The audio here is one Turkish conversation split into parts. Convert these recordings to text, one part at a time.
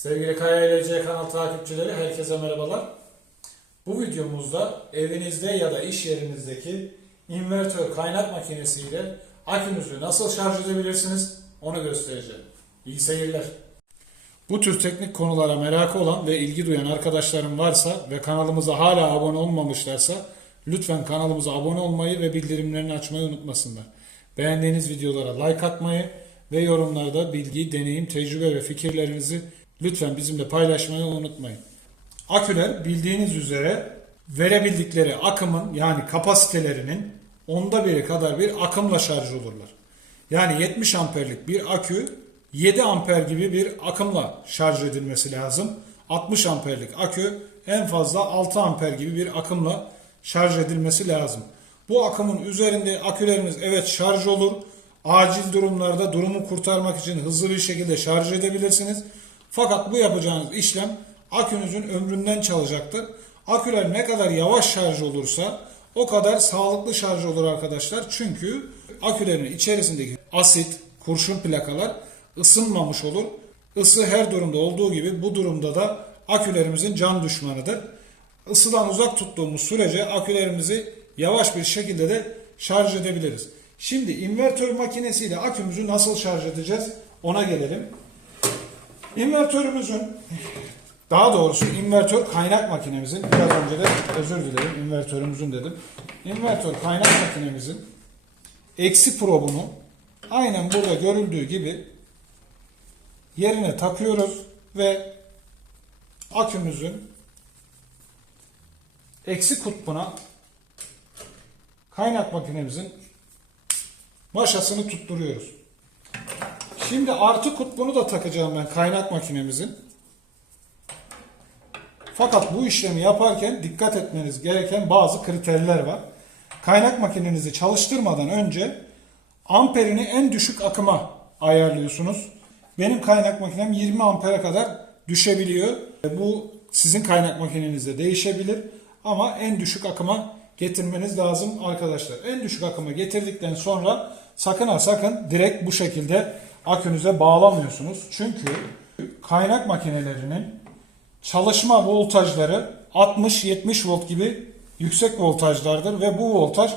Sevgili Kaya kanal takipçileri herkese merhabalar. Bu videomuzda evinizde ya da iş yerinizdeki invertör kaynak makinesiyle akünüzü nasıl şarj edebilirsiniz onu göstereceğim. İyi seyirler. Bu tür teknik konulara merakı olan ve ilgi duyan arkadaşlarım varsa ve kanalımıza hala abone olmamışlarsa lütfen kanalımıza abone olmayı ve bildirimlerini açmayı unutmasınlar. Beğendiğiniz videolara like atmayı ve yorumlarda bilgi, deneyim, tecrübe ve fikirlerinizi lütfen bizimle paylaşmayı unutmayın. Aküler bildiğiniz üzere verebildikleri akımın yani kapasitelerinin onda biri kadar bir akımla şarj olurlar. Yani 70 amperlik bir akü 7 amper gibi bir akımla şarj edilmesi lazım. 60 amperlik akü en fazla 6 amper gibi bir akımla şarj edilmesi lazım. Bu akımın üzerinde aküleriniz evet şarj olur. Acil durumlarda durumu kurtarmak için hızlı bir şekilde şarj edebilirsiniz. Fakat bu yapacağınız işlem akünüzün ömründen çalacaktır. Aküler ne kadar yavaş şarj olursa o kadar sağlıklı şarj olur arkadaşlar. Çünkü akülerin içerisindeki asit, kurşun plakalar ısınmamış olur. Isı her durumda olduğu gibi bu durumda da akülerimizin can düşmanıdır. Isıdan uzak tuttuğumuz sürece akülerimizi yavaş bir şekilde de şarj edebiliriz. Şimdi invertör makinesiyle akümüzü nasıl şarj edeceğiz ona gelelim. İnvertörümüzün daha doğrusu invertör kaynak makinemizin biraz önce de özür dilerim invertörümüzün dedim. İnvertör kaynak makinemizin eksi probunu aynen burada görüldüğü gibi yerine takıyoruz ve akümüzün eksi kutbuna kaynak makinemizin maşasını tutturuyoruz. Şimdi artı kutbunu da takacağım ben kaynak makinemizin. Fakat bu işlemi yaparken dikkat etmeniz gereken bazı kriterler var. Kaynak makinenizi çalıştırmadan önce amperini en düşük akıma ayarlıyorsunuz. Benim kaynak makinem 20 ampere kadar düşebiliyor. Bu sizin kaynak makinenizde değişebilir ama en düşük akıma getirmeniz lazım arkadaşlar. En düşük akıma getirdikten sonra sakın ha sakın direkt bu şekilde akünüze bağlamıyorsunuz. Çünkü kaynak makinelerinin çalışma voltajları 60-70 volt gibi yüksek voltajlardır ve bu voltaj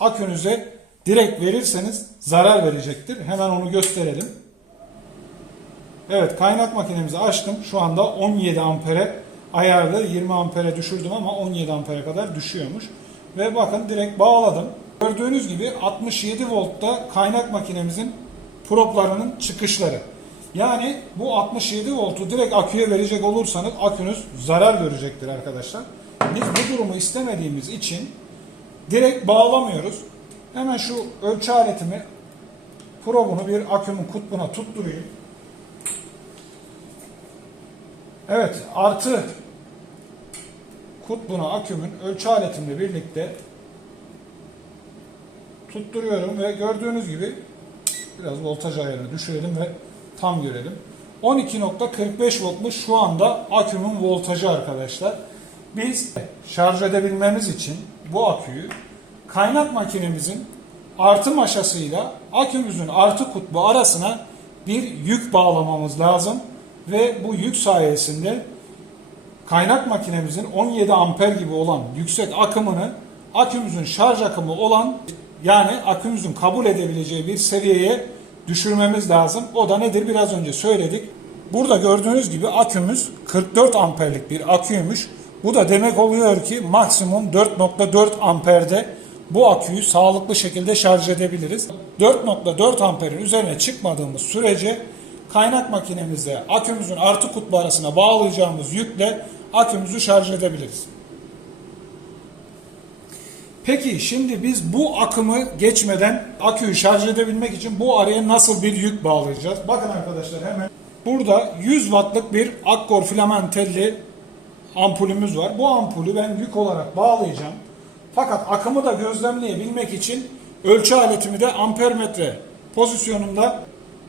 akünüze direkt verirseniz zarar verecektir. Hemen onu gösterelim. Evet kaynak makinemizi açtım. Şu anda 17 ampere ayarlı 20 ampere düşürdüm ama 17 ampere kadar düşüyormuş. Ve bakın direkt bağladım. Gördüğünüz gibi 67 voltta kaynak makinemizin proplarının çıkışları. Yani bu 67 voltu direkt aküye verecek olursanız akünüz zarar görecektir arkadaşlar. Biz bu durumu istemediğimiz için direkt bağlamıyoruz. Hemen şu ölçü aletimi probunu bir akümün kutbuna tutturayım. Evet artı kutbuna akümün ölçü aletimle birlikte tutturuyorum ve gördüğünüz gibi biraz voltaj ayarını düşürelim ve tam görelim. 12.45 voltmuş şu anda akümün voltajı arkadaşlar. Biz şarj edebilmemiz için bu aküyü kaynak makinemizin artı maşasıyla akümüzün artı kutbu arasına bir yük bağlamamız lazım ve bu yük sayesinde kaynak makinemizin 17 amper gibi olan yüksek akımını akümüzün şarj akımı olan yani akümüzün kabul edebileceği bir seviyeye düşürmemiz lazım. O da nedir? Biraz önce söyledik. Burada gördüğünüz gibi akümüz 44 amperlik bir aküymüş. Bu da demek oluyor ki maksimum 4.4 amperde bu aküyü sağlıklı şekilde şarj edebiliriz. 4.4 amperin üzerine çıkmadığımız sürece kaynak makinemizde akümüzün artı kutbu arasına bağlayacağımız yükle akümüzü şarj edebiliriz. Peki şimdi biz bu akımı geçmeden aküyü şarj edebilmek için bu araya nasıl bir yük bağlayacağız? Bakın arkadaşlar hemen burada 100 wattlık bir Akkor filamentelli ampulümüz var. Bu ampulü ben yük olarak bağlayacağım. Fakat akımı da gözlemleyebilmek için ölçü aletimi de ampermetre pozisyonunda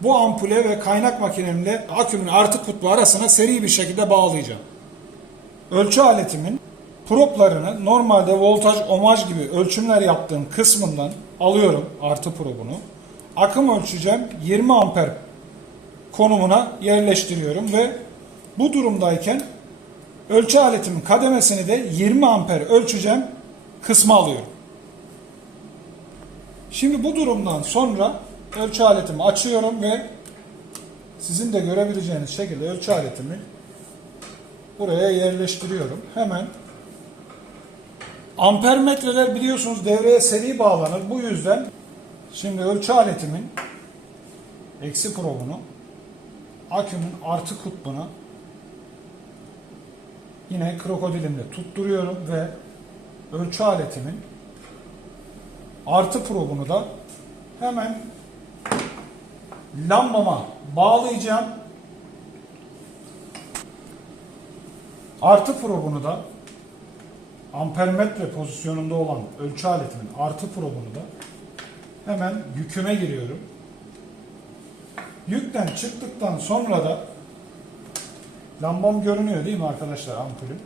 bu ampule ve kaynak makinemle akümün artı kutbu arasına seri bir şekilde bağlayacağım. Ölçü aletimin proplarını normalde voltaj omaj gibi ölçümler yaptığım kısmından alıyorum artı probunu. Akım ölçeceğim 20 amper konumuna yerleştiriyorum ve Bu durumdayken ölçü aletimin kademesini de 20 amper ölçeceğim kısma alıyorum. Şimdi bu durumdan sonra ölçü aletimi açıyorum ve sizin de görebileceğiniz şekilde ölçü aletimi buraya yerleştiriyorum. Hemen ampermetreler biliyorsunuz devreye seri bağlanır. Bu yüzden şimdi ölçü aletimin eksi probunu akümün artı kutbuna yine krokodilimle tutturuyorum ve ölçü aletimin artı probunu da hemen lambama bağlayacağım. Artı probunu da ampermetre pozisyonunda olan ölçü aletimin artı probunu da hemen yüküme giriyorum. Yükten çıktıktan sonra da lambam görünüyor değil mi arkadaşlar ampulüm?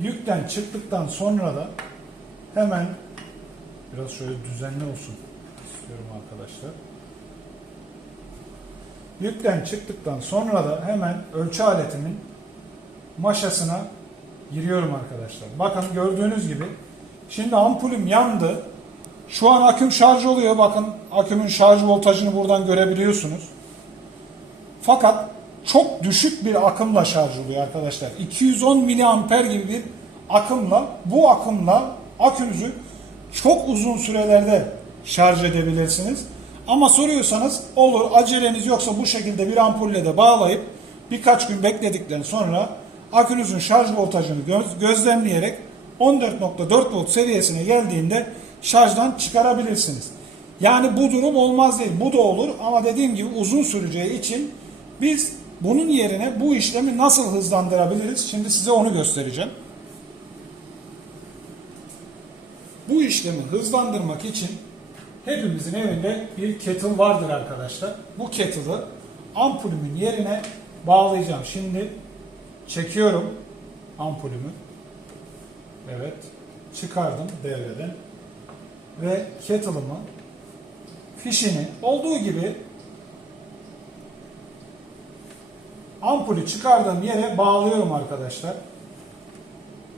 Yükten çıktıktan sonra da hemen biraz şöyle düzenli olsun istiyorum arkadaşlar. Yükten çıktıktan sonra da hemen ölçü aletimin maşasına giriyorum arkadaşlar. Bakın gördüğünüz gibi şimdi ampulüm yandı. Şu an aküm şarj oluyor. Bakın akümün şarj voltajını buradan görebiliyorsunuz. Fakat çok düşük bir akımla şarj oluyor arkadaşlar. 210 miliamper gibi bir akımla bu akımla akünüzü çok uzun sürelerde şarj edebilirsiniz. Ama soruyorsanız olur aceleniz yoksa bu şekilde bir ampulle de bağlayıp birkaç gün bekledikten sonra akünüzün şarj voltajını göz- gözlemleyerek 14.4 volt seviyesine geldiğinde şarjdan çıkarabilirsiniz. Yani bu durum olmaz değil. Bu da olur ama dediğim gibi uzun süreceği için biz bunun yerine bu işlemi nasıl hızlandırabiliriz? Şimdi size onu göstereceğim. Bu işlemi hızlandırmak için hepimizin evinde bir kettle vardır arkadaşlar. Bu kettle'ı ampulümün yerine bağlayacağım. Şimdi çekiyorum ampulümü. Evet. Çıkardım devreden. Ve kettle'ımı fişini olduğu gibi ampulü çıkardığım yere bağlıyorum arkadaşlar.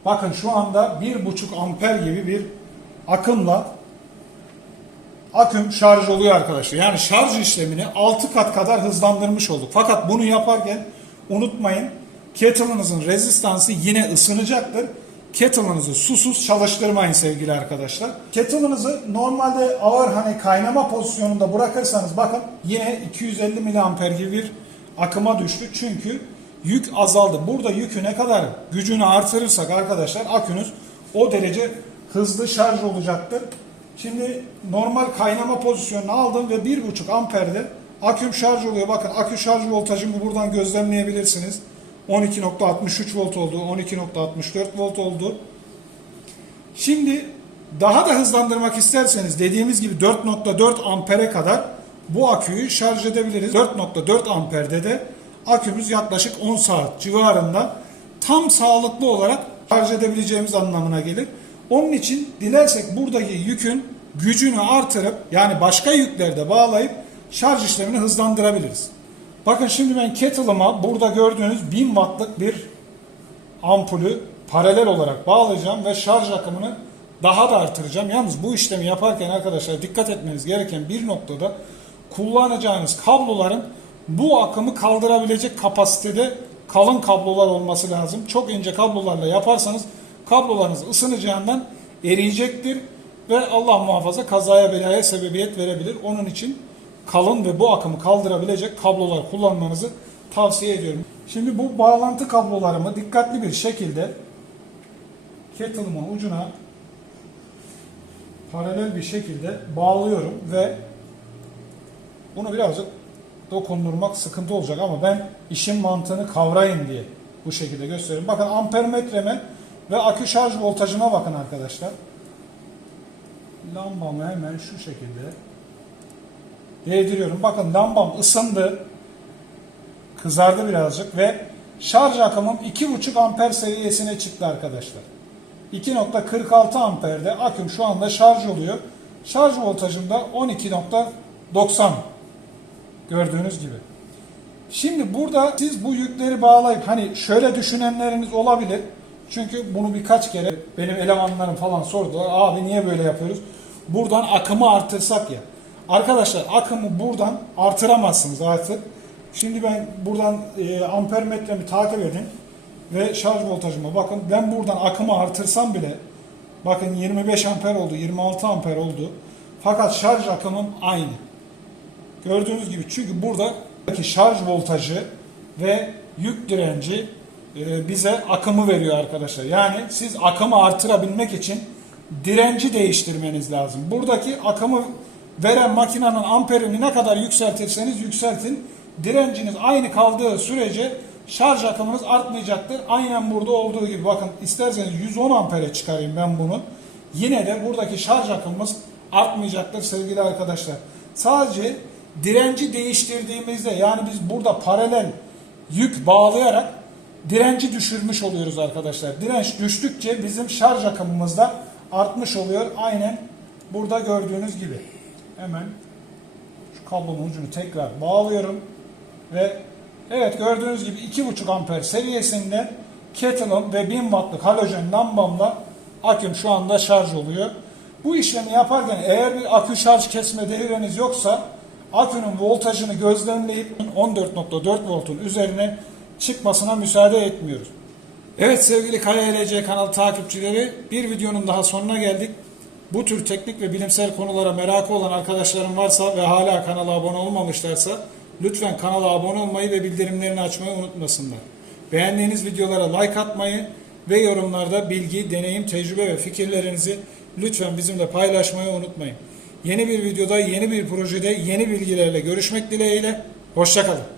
Bakın şu anda 1.5 amper gibi bir akımla aküm şarj oluyor arkadaşlar. Yani şarj işlemini 6 kat kadar hızlandırmış olduk. Fakat bunu yaparken unutmayın kettle'ınızın rezistansı yine ısınacaktır. Kettle'ınızı susuz çalıştırmayın sevgili arkadaşlar. Kettle'ınızı normalde ağır hani kaynama pozisyonunda bırakırsanız bakın yine 250 miliamper gibi bir akıma düştü. Çünkü yük azaldı. Burada yükü ne kadar gücünü artırırsak arkadaşlar akünüz o derece hızlı şarj olacaktır. Şimdi normal kaynama pozisyonunu aldım ve 1.5 amperde aküm şarj oluyor. Bakın akü şarj voltajını buradan gözlemleyebilirsiniz. 12.63 volt oldu, 12.64 volt oldu. Şimdi daha da hızlandırmak isterseniz dediğimiz gibi 4.4 ampere kadar bu aküyü şarj edebiliriz. 4.4 amperde de akümüz yaklaşık 10 saat civarında tam sağlıklı olarak şarj edebileceğimiz anlamına gelir. Onun için dilersek buradaki yükün gücünü artırıp yani başka yüklerde bağlayıp şarj işlemini hızlandırabiliriz. Bakın şimdi ben kettle'ıma burada gördüğünüz 1000 wattlık bir ampulü paralel olarak bağlayacağım ve şarj akımını daha da artıracağım. Yalnız bu işlemi yaparken arkadaşlar dikkat etmeniz gereken bir noktada kullanacağınız kabloların bu akımı kaldırabilecek kapasitede kalın kablolar olması lazım. Çok ince kablolarla yaparsanız kablolarınız ısınacağından eriyecektir ve Allah muhafaza kazaya belaya sebebiyet verebilir. Onun için kalın ve bu akımı kaldırabilecek kablolar kullanmanızı tavsiye ediyorum. Şimdi bu bağlantı kablolarımı dikkatli bir şekilde kettle'ımın ucuna paralel bir şekilde bağlıyorum ve bunu birazcık dokundurmak sıkıntı olacak ama ben işin mantığını kavrayın diye bu şekilde gösteriyorum. Bakın ampermetreme ve akü şarj voltajına bakın arkadaşlar. Lambamı hemen şu şekilde değdiriyorum. Bakın lambam ısındı. Kızardı birazcık ve şarj akımım 2.5 amper seviyesine çıktı arkadaşlar. 2.46 amperde aküm şu anda şarj oluyor. Şarj voltajım da 12.90 gördüğünüz gibi. Şimdi burada siz bu yükleri bağlayıp hani şöyle düşünenleriniz olabilir. Çünkü bunu birkaç kere benim elemanlarım falan sordular. Abi niye böyle yapıyoruz? Buradan akımı artırsak ya. Arkadaşlar akımı buradan artıramazsınız artık. Şimdi ben buradan e, amper metremi takip edin ve şarj voltajıma bakın. Ben buradan akımı artırsam bile bakın 25 amper oldu, 26 amper oldu. Fakat şarj akımım aynı. Gördüğünüz gibi çünkü buradaki şarj voltajı ve yük direnci e, bize akımı veriyor arkadaşlar. Yani siz akımı artırabilmek için direnci değiştirmeniz lazım. Buradaki akımı veren makinenin amperini ne kadar yükseltirseniz yükseltin. Direnciniz aynı kaldığı sürece şarj akımınız artmayacaktır. Aynen burada olduğu gibi bakın isterseniz 110 ampere çıkarayım ben bunu. Yine de buradaki şarj akımımız artmayacaktır sevgili arkadaşlar. Sadece direnci değiştirdiğimizde yani biz burada paralel yük bağlayarak direnci düşürmüş oluyoruz arkadaşlar. Direnç düştükçe bizim şarj akımımız da artmış oluyor. Aynen burada gördüğünüz gibi. Hemen şu kablonun ucunu tekrar bağlıyorum ve evet gördüğünüz gibi 2.5 amper seviyesinde Kettle'ım ve 1000 wattlık halojen lambamla aküm şu anda şarj oluyor. Bu işlemi yaparken eğer bir akü şarj kesme devreniz yoksa akünün voltajını gözlemleyip 14.4 voltun üzerine çıkmasına müsaade etmiyoruz. Evet sevgili KYLC kanal takipçileri bir videonun daha sonuna geldik. Bu tür teknik ve bilimsel konulara merakı olan arkadaşlarım varsa ve hala kanala abone olmamışlarsa lütfen kanala abone olmayı ve bildirimlerini açmayı unutmasınlar. Beğendiğiniz videolara like atmayı ve yorumlarda bilgi, deneyim, tecrübe ve fikirlerinizi lütfen bizimle paylaşmayı unutmayın. Yeni bir videoda, yeni bir projede, yeni bilgilerle görüşmek dileğiyle. Hoşçakalın.